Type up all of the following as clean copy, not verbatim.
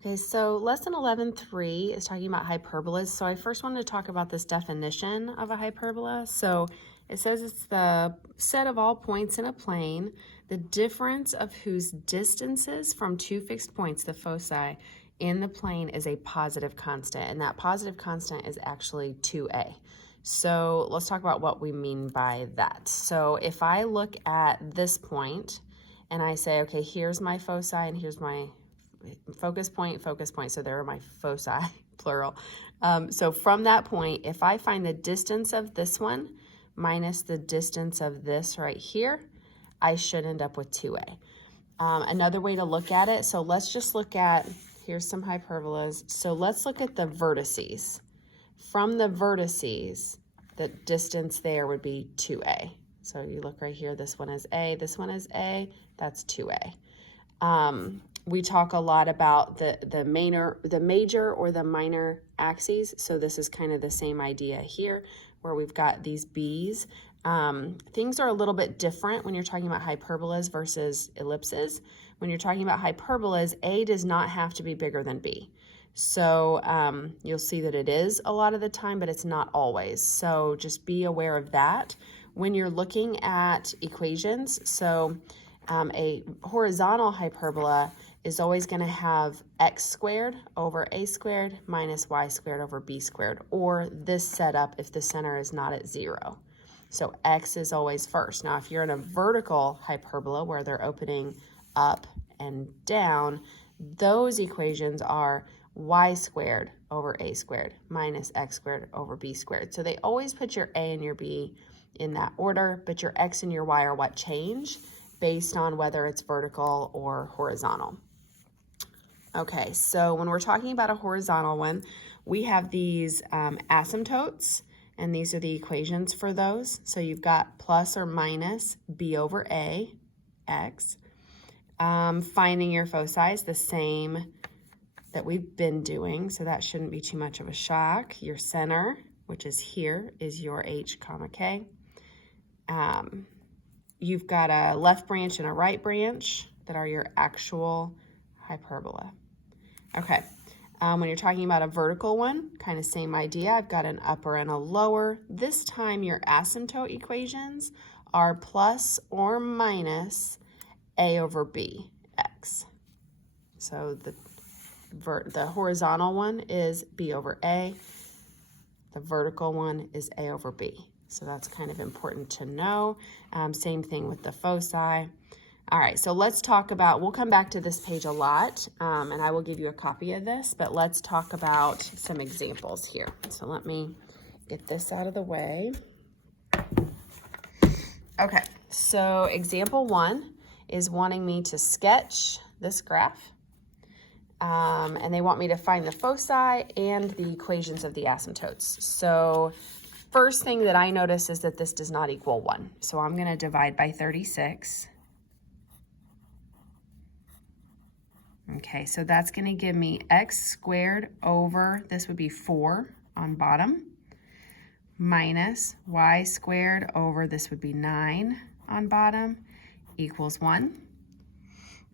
Okay, so lesson 11.3 is talking about hyperbolas. So I first wanted to talk about this definition of a hyperbola. So it says it's the set of all points in a plane, the difference of whose distances from two fixed points, the foci, in the plane is a positive constant. And that positive constant is actually 2a. So let's talk about what we mean by that. So if I look at this point and I say, okay, here's my foci and here's my focus point. So there are my foci, plural. So from that point, if I find the distance of this one minus the distance of this right here, I should end up with 2a. Another way to look at it, so let's just look at, here's some hyperbolas. So let's look at the vertices. From the vertices, the distance there would be 2a. So you look right here, this one is a, this one is a, that's 2a. We talk a lot about the major or the minor axes. So this is kind of the same idea here where we've got these B's. Things are a little bit different when you're talking about hyperbolas versus ellipses. When you're talking about hyperbolas, A does not have to be bigger than B. So you'll see that it is a lot of the time, but it's not always. So just be aware of that when you're looking at equations. So a horizontal hyperbola is always going to have x squared over a squared minus y squared over b squared, or this setup if the center is not at 0. So x is always first. Now, if you're in a vertical hyperbola where they're opening up and down, those equations are y squared over a squared minus x squared over b squared. So they always put your a and your b in that order, but your x and your y are what change based on whether it's vertical or horizontal. Okay, so when we're talking about a horizontal one, we have these asymptotes, and these are the equations for those. So you've got plus or minus b over a, x. Finding your foci is the same that we've been doing, so that shouldn't be too much of a shock. Your center, which is here, is your h comma k. You've got a left branch and a right branch that are your actual hyperbola. Okay, when you're talking about a vertical one, kind of same idea. I've got an upper and a lower. This time your asymptote equations are plus or minus a over b, x. So the horizontal one is b over a. The vertical one is a over b. So that's kind of important to know. Same thing with the foci. All right, so let's talk about, we'll come back to this page a lot, and I will give you a copy of this, but let's talk about some examples here. So let me get this out of the way. Okay, so example 1 is wanting me to sketch this graph, and they want me to find the foci and the equations of the asymptotes. So first thing that I notice is that this does not equal 1. So I'm going to divide by 36. Okay, so that's going to give me x squared over, this would be 4 on bottom, minus y squared over, this would be 9 on bottom, equals 1.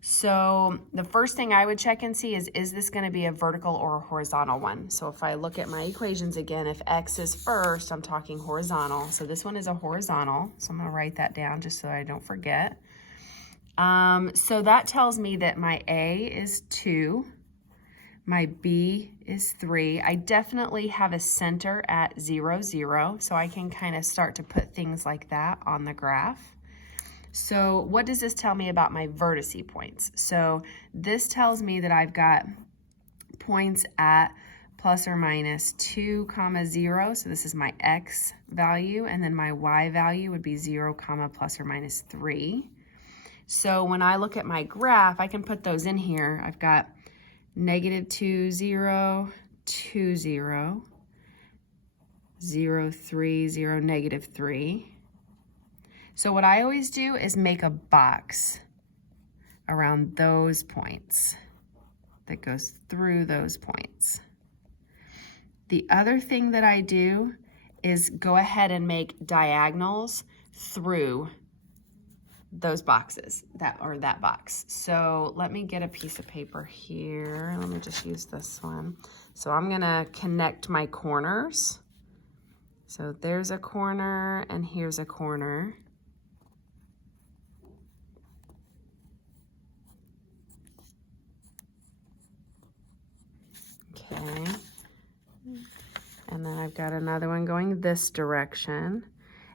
So the first thing I would check and see is this going to be a vertical or a horizontal one? So if I look at my equations again, if x is first, I'm talking horizontal. So this one is a horizontal. So I'm going to write that down just so I don't forget. So that tells me that my A is 2, my B is 3. I definitely have a center at 0, 0, so I can kind of start to put things like that on the graph. So what does this tell me about my vertice points? So this tells me that I've got points at plus or minus 2, 0, so this is my x value, and then my y value would be 0, plus or minus 3. So when I look at my graph, I can put those in here. I've got negative 2, 0, 2, 0, 0, 3, 0, negative 3. So what I always do is make a box around those points that goes through those points. The other thing that I do is go ahead and make diagonals through those boxes, that box. So let me get a piece of paper here. Let me just use this one. So I'm gonna connect my corners. So there's a corner and here's a corner. Okay. And then I've got another one going this direction.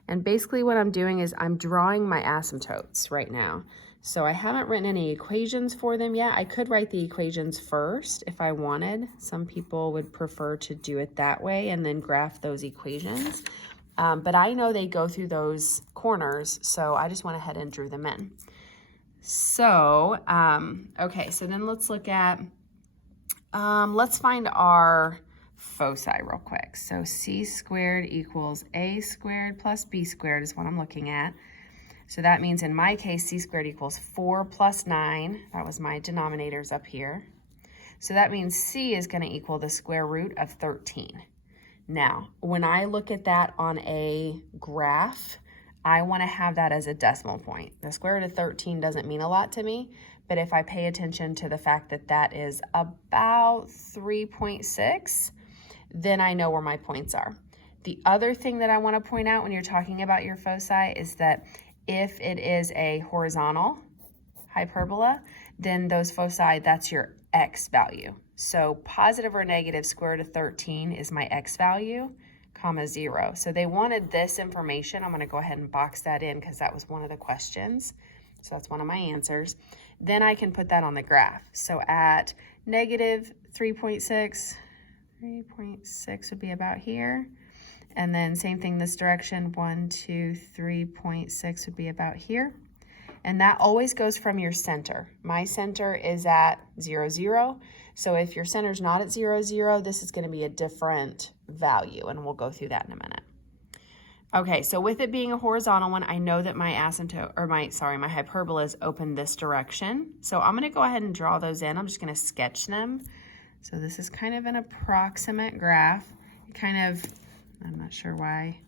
And basically what I'm doing is I'm drawing my asymptotes right now. So I haven't written any equations for them yet. I could write the equations first if I wanted. Some people would prefer to do it that way and then graph those equations. But I know they go through those corners, so I just went ahead and drew them in. So, okay, so then let's look at, let's find our foci real quick. So c squared equals a squared plus b squared is what I'm looking at. So that means in my case, c squared equals 4 plus 9. That was my denominators up here. So that means c is going to equal the square root of 13. Now, when I look at that on a graph, I want to have that as a decimal point. The square root of 13 doesn't mean a lot to me, but if I pay attention to the fact that that is about 3.6, then I know where my points are. The other thing that I want to point out when you're talking about your foci is that if it is a horizontal hyperbola, then those foci, that's your x value. So positive or negative square root of 13 is my x value, comma 0. So they wanted this information. I'm going to go ahead and box that in because that was one of the questions. So that's one of my answers. Then I can put that on the graph. So at negative 3.6 would be about here. And then same thing this direction, 1, 2, 3.6 would be about here. And that always goes from your center. My center is at 0, 0. So if your center's not at 0, 0, this is going to be a different value, and we'll go through that in a minute. Okay, so with it being a horizontal one, I know that my asymptote, or my hyperbola is open this direction. So I'm going to go ahead and draw those in. I'm just going to sketch them. So this is kind of an approximate graph. I'm not sure why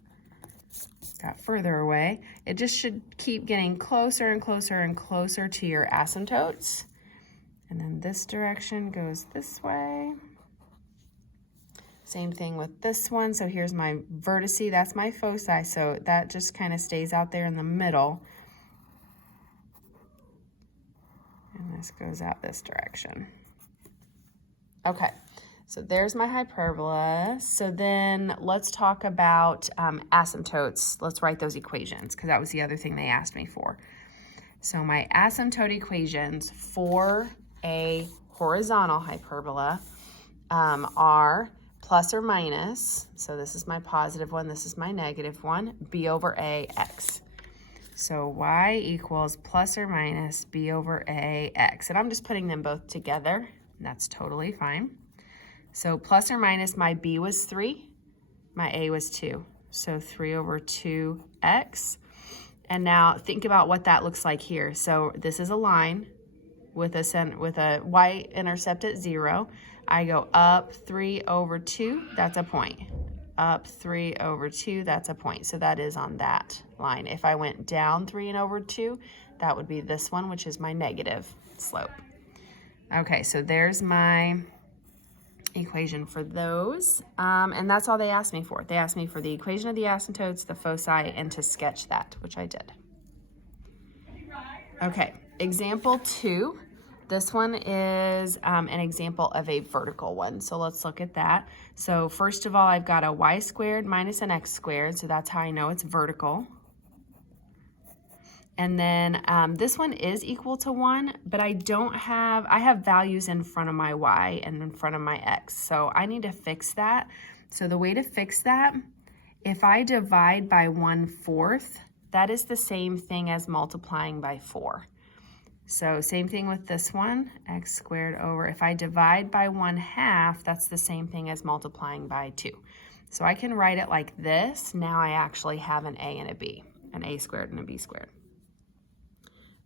it got further away. It just should keep getting closer and closer and closer to your asymptotes. And then this direction goes this way. Same thing with this one. So here's my vertice, that's my foci. So that just kind of stays out there in the middle. And this goes out this direction. Okay, so there's my hyperbola. So then let's talk about asymptotes. Let's write those equations because that was the other thing they asked me for. So my asymptote equations for a horizontal hyperbola are plus or minus, so this is my positive one, this is my negative one, b over a x. So y equals plus or minus b over a x. And I'm just putting them both together. That's totally fine. So plus or minus, my b was 3, my a was 2. So 3 over 2x. And now think about what that looks like here. So this is a line with a y-intercept at 0. I go up 3 over 2, that's a point. Up 3 over 2, that's a point. So that is on that line. If I went down 3 and over 2, that would be this one, which is my negative slope. Okay, so there's my equation for those. And that's all they asked me for. They asked me for the equation of the asymptotes, the foci, and to sketch that, which I did. Okay, example 2. This one is an example of a vertical one. So let's look at that. So first of all, I've got a y squared minus an x squared. So that's how I know it's vertical. And then this one is equal to 1, but I have values in front of my y and in front of my x. So I need to fix that. So the way to fix that, if I divide by 1/4, that is the same thing as multiplying by 4. So same thing with this one, x squared over, if I divide by 1/2, that's the same thing as multiplying by 2. So I can write it like this. Now I actually have an a and a b, an a squared and a b squared.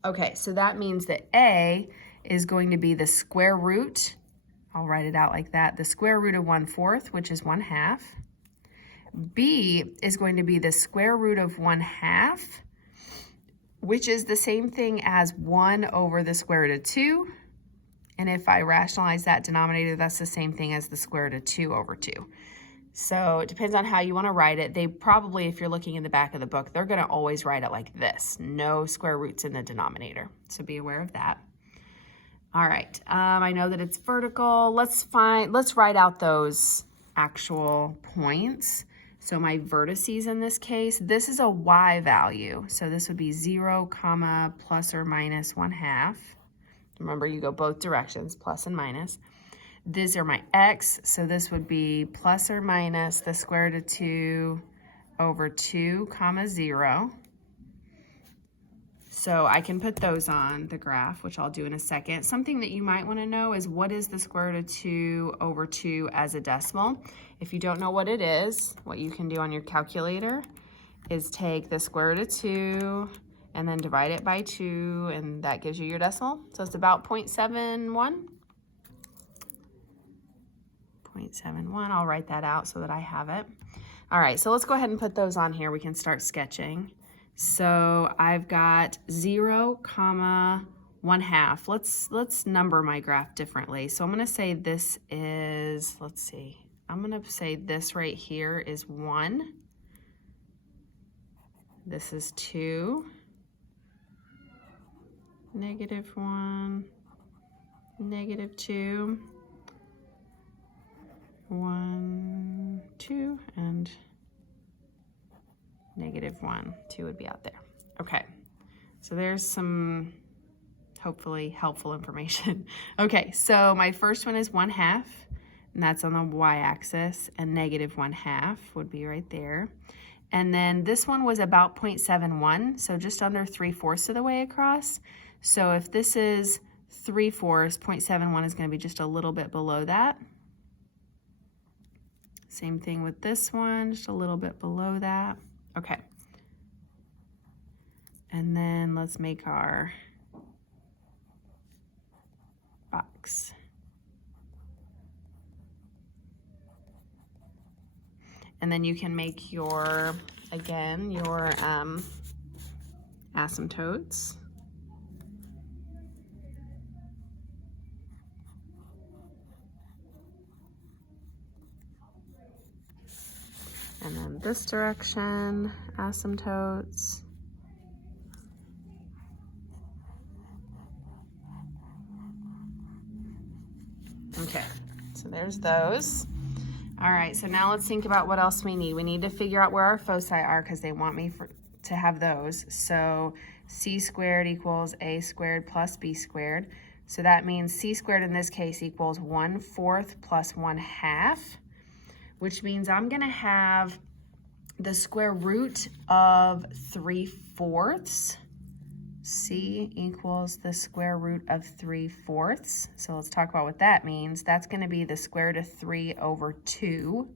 Okay, so that means that a is going to be the square root, I'll write it out like that, the square root of 1/4, which is 1/2. B is going to be the square root of 1/2 which is the same thing as 1 over the square root of 2. And if I rationalize that denominator, that's the same thing as the square root of 2 over 2. So it depends on how you want to write it. They probably, if you're looking in the back of the book, they're going to always write it like this. No square roots in the denominator. So be aware of that. All right, I know that it's vertical. Let's write out those actual points. So my vertices in this case, this is a y value. So this would be 0, comma, plus or minus 1/2. Remember, you go both directions, plus and minus. These are my x, so this would be plus or minus the square root of 2 over 2, comma, 0. So I can put those on the graph, which I'll do in a second. Something that you might want to know is what is the square root of 2 over 2 as a decimal? If you don't know what it is, what you can do on your calculator is take the square root of 2 and then divide it by 2, and that gives you your decimal. So it's about 0.71. 0.71, I'll write that out so that I have it. All right, so let's go ahead and put those on here. We can start sketching. So I've got 0, comma, 1/2. Let's number my graph differently. So I'm gonna say this is, let's see, I'm gonna say this right here is 1. This is 2, -1, -2, 1, 2, and -1. 2 would be out there. Okay, so there's some hopefully helpful information. Okay, so my first one is 1/2, and that's on the y-axis, and -1/2 would be right there. And then this one was about 0.71, so just under 3/4 of the way across. So if this is 3/4, 0.71 is going to be just a little bit below that. Same thing with this one, just a little bit below that. Okay. And then let's make our box. And then you can make your, again, your asymptotes. And then this direction, asymptotes. Okay, so there's those. All right, so now let's think about what else we need. We need to figure out where our foci are because they want me to have those. So c squared equals a squared plus b squared. So that means c squared in this case equals 1/4 plus 1/2. Which means I'm gonna have the square root of 3/4. C equals the square root of 3/4. So let's talk about what that means. That's gonna be the square root of 3 over 2.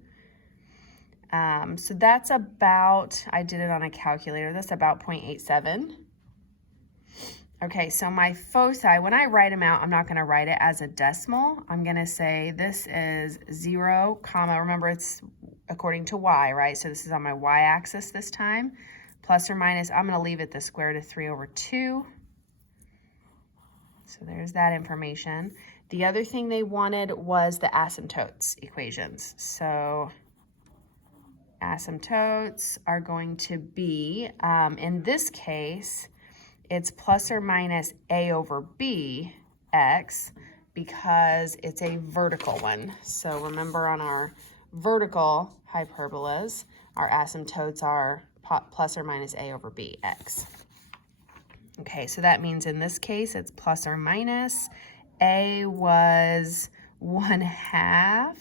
So that's about, I did it on a calculator, that's about 0.87. Okay, so my foci, when I write them out, I'm not gonna write it as a decimal. I'm gonna say this is 0, comma, remember it's according to y, right? So this is on my y-axis this time. Plus or minus, I'm gonna leave it the square root of 3 over 2. So there's that information. The other thing they wanted was the asymptotes equations. So asymptotes are going to be, in this case, it's plus or minus a over b x because it's a vertical one. So remember on our vertical hyperbolas, our asymptotes are plus or minus a over b x. Okay, so that means in this case it's plus or minus. A was 1/2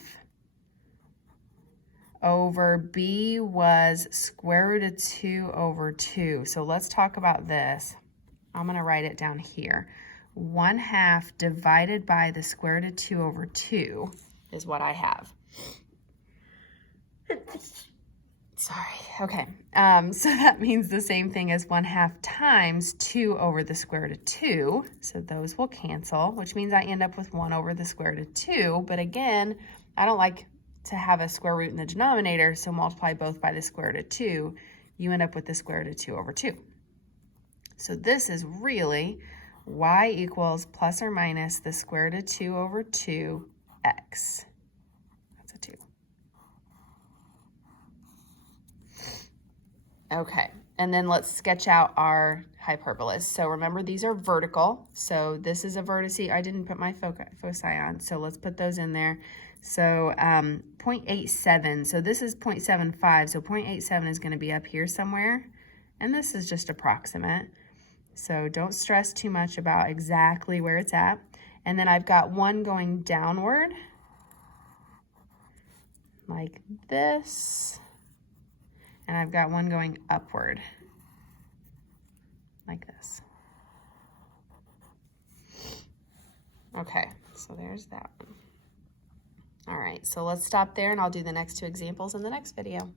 over b was square root of 2 over 2. So let's talk about this. I'm going to write it down here. 1/2 divided by the square root of 2 over 2 is what I have. Sorry. Okay. So that means the same thing as 1/2 times 2 over the square root of 2. So those will cancel, which means I end up with 1 over the square root of 2. But again, I don't like to have a square root in the denominator, so multiply both by the square root of 2. You end up with the square root of 2 over 2. So this is really y equals plus or minus the square root of 2 over 2x. That's a 2. Okay, and then let's sketch out our hyperbolas. So remember, these are vertical. So this is a vertice. I didn't put my foci on, so let's put those in there. So 0.87, so this is 0.75, so 0.87 is going to be up here somewhere, and this is just approximate. So don't stress too much about exactly where it's at. And then I've got one going downward, like this, and I've got one going upward, like this. Okay, so there's that one. All right, so let's stop there and I'll do the next 2 examples in the next video.